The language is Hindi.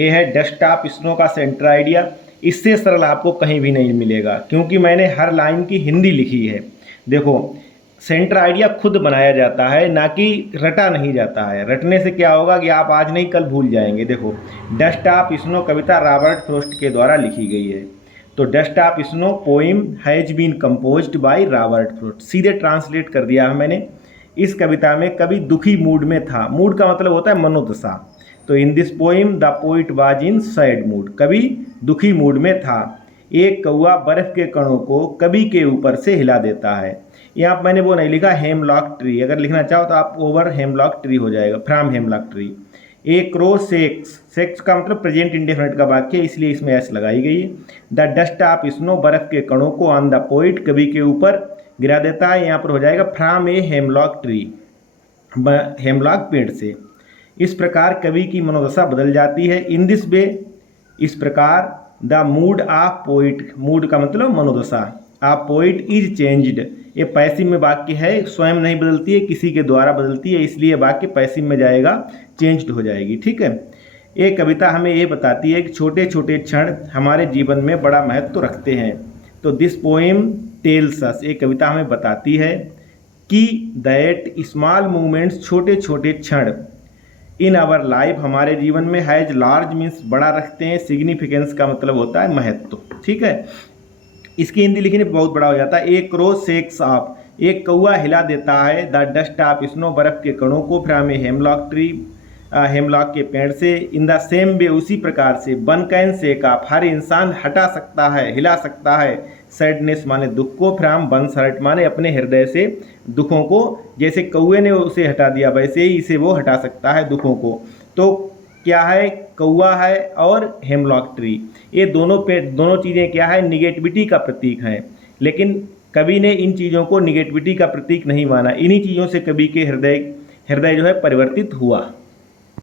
ये है डेस्कटॉप स्नो का सेंटर आइडिया। इससे सरल आपको कहीं भी नहीं मिलेगा, क्योंकि मैंने हर लाइन की हिंदी लिखी है। देखो, सेंटर आइडिया खुद बनाया जाता है, ना कि रटा नहीं जाता है। रटने से क्या होगा कि आप आज नहीं कल भूल जाएंगे। देखो, डेस्कटॉप स्नो कविता रॉबर्ट फ्रॉस्ट के द्वारा लिखी गई है। तो dust of snow poem has been composed by Robert Frost. सीधे ट्रांसलेट कर दिया है मैंने। इस कविता में कवि दुखी मूड में था। मूड का मतलब होता है मनोदशा। तो in this poem the poet was in sad mood. कवि दुखी मूड में था। एक कौआ बर्फ के कणों को कवि के ऊपर से हिला देता है। यहाँ पर मैंने वो नहीं लिखा हेमलॉक ट्री। अगर लिखना चाहो तो आप ओवर हेमलॉक ट्री हो जाएगा, फ्रॉम हेमलॉक ट्री। एक क्रो सेक्स, सेक्स का मतलब प्रेजेंट इंडेफिनिट का वाक्य है, इसलिए इसमें एस लगाई गई है। द डस्ट ऑफ स्नो, बर्फ के कणों को ऑन द पोइट, कवि के ऊपर गिरा देता है। यहाँ पर हो जाएगा from a hemlock tree, hemlock पेड़ से। इस प्रकार कवि की मनोदशा बदल जाती है। इन दिस वे, इस प्रकार the mood off poet, mood का मतलब मनोदशा, ऑफ पोइट इज चेंज्ड। ये पैसिव में वाक्य है, स्वयं नहीं बदलती है, किसी के द्वारा बदलती है, इसलिए वाक्य पैसिव में जाएगा, चेंज्ड हो जाएगी। ठीक है। ये कविता हमें ये बताती है कि छोटे छोटे क्षण हमारे जीवन में बड़ा महत्व रखते हैं। तो दिस पोएम टेल्स अस, ये कविता हमें बताती है कि दैट स्मॉल मूवमेंट्स, छोटे छोटे क्षण इन आवर लाइफ, हमारे जीवन में, हैज लार्ज मीन्स बड़ा रखते हैं, सिग्निफिकेंस का मतलब होता है महत्व। ठीक है। इसकी हिंदी लिखने पर बहुत बड़ा हो जाता है। एक क्रो शेक्स ऑफ, एक कौआ हिला देता है द डस्ट ऑफ स्नो, बर्फ के कणों को, from a hemlock tree, hemlock के पेड़ से। इन द सेम वे, उसी प्रकार से, वन कैन शेक ऑफ, हर इंसान हटा सकता है, हिला सकता है, सैडनेस माने दुख को, फ्रॉम वंस हर्ट माने अपने हृदय से दुखों को। जैसे कौए ने उसे हटा दिया, वैसे ही इसे वो हटा सकता है दुखों को। तो क्या है, कौआ है और हेमलॉक ट्री, ये दोनों चीज़ें क्या है, निगेटिविटी का प्रतीक हैं। लेकिन कवि ने इन चीज़ों को निगेटिविटी का प्रतीक नहीं माना। इन्हीं चीज़ों से कवि के हृदय जो है परिवर्तित हुआ।